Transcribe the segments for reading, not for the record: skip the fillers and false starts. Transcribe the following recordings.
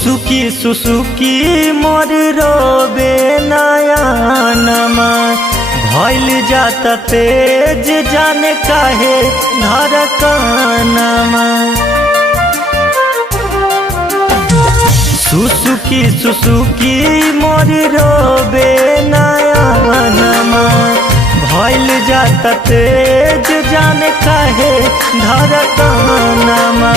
सुसुकी सुसुकी मोर रोबे नयनमा भइल जाता तेज जाने काहे धड़कनमा। सुसुकी सुसुकी मोर रोबे नयनमा भइल जाता तेज जाने काहे धड़कनमा।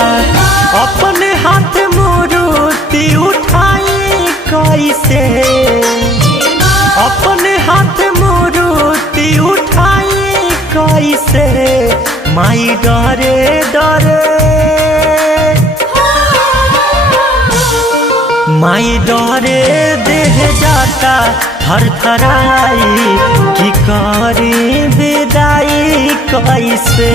अपने हाथ मूर्ति उठाई कैसे, अपने हाथ मूर्ति उठाई कैसे, माई डरे डरे, माई डरे देह जाता थरथराई, कि करी विदाई कैसे।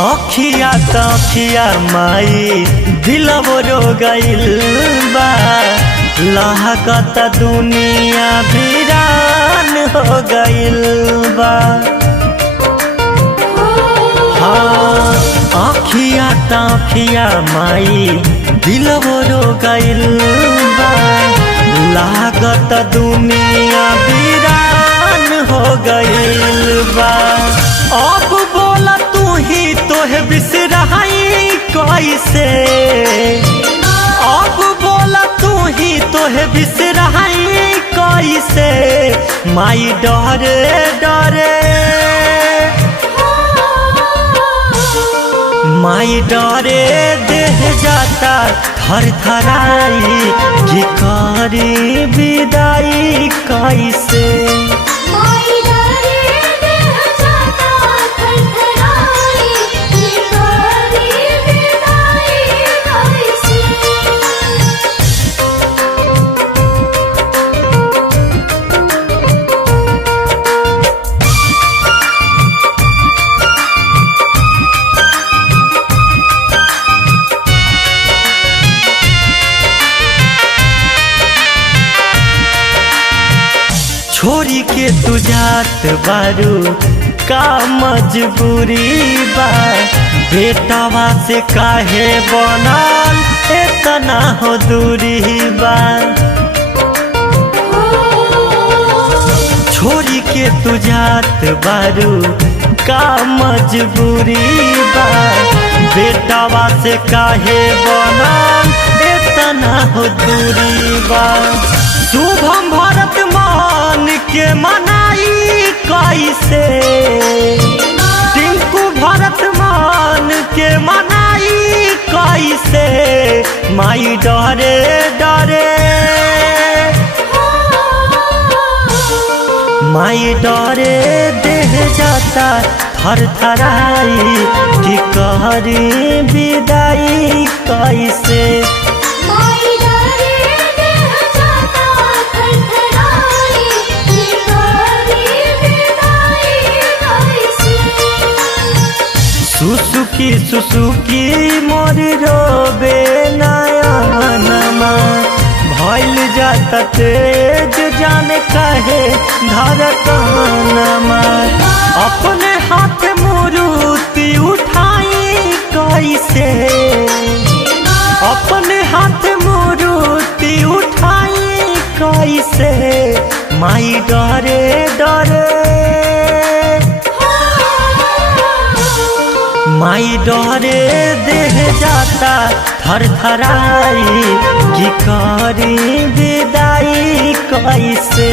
अखिया तखिया माई दिलवो रो गइल बा, लहकत दुनिया वीरान हो गइल बा। हाँ अखिया तखिया माई दिलवो रो गइल बा, लागत दुनिया वीरान हो गइल बा। अब बोला तू ही तोहे बिसराई कैसे, अब बोला तू ही तोहे बिसराई कैसे, माई डरे डरे, माई डरे देह जाता थरथराई, कि करी विदाई कैसे। छोरी के तू जात बारू का मजबूरी बा, बेटावा से काहे बनल इतना हो दूरी बा। छोरी के तू जात बारू का मजबूरी बा, बेटावा से काहे बनल इतना हो दूरी बा। शुभम भरत मान के मनाई कैसे, टिंकू भरत मान के मनाई कैसे, माई डरे डरे, माई डरे देह जाता थरथराई, कि करी विदाई कैसे। सुसुकी सुसुकी मोर रोबे नयनमा भइल जाता तेज जाने काहे धड़कनमा। अपने हाथ मूर्ति उठाई कैसे, अपने हाथ मूर्ति उठाई कैसे, माई डरे डरे, माई डरे देह जाता थरथराई, कि करी विदाई कैसे।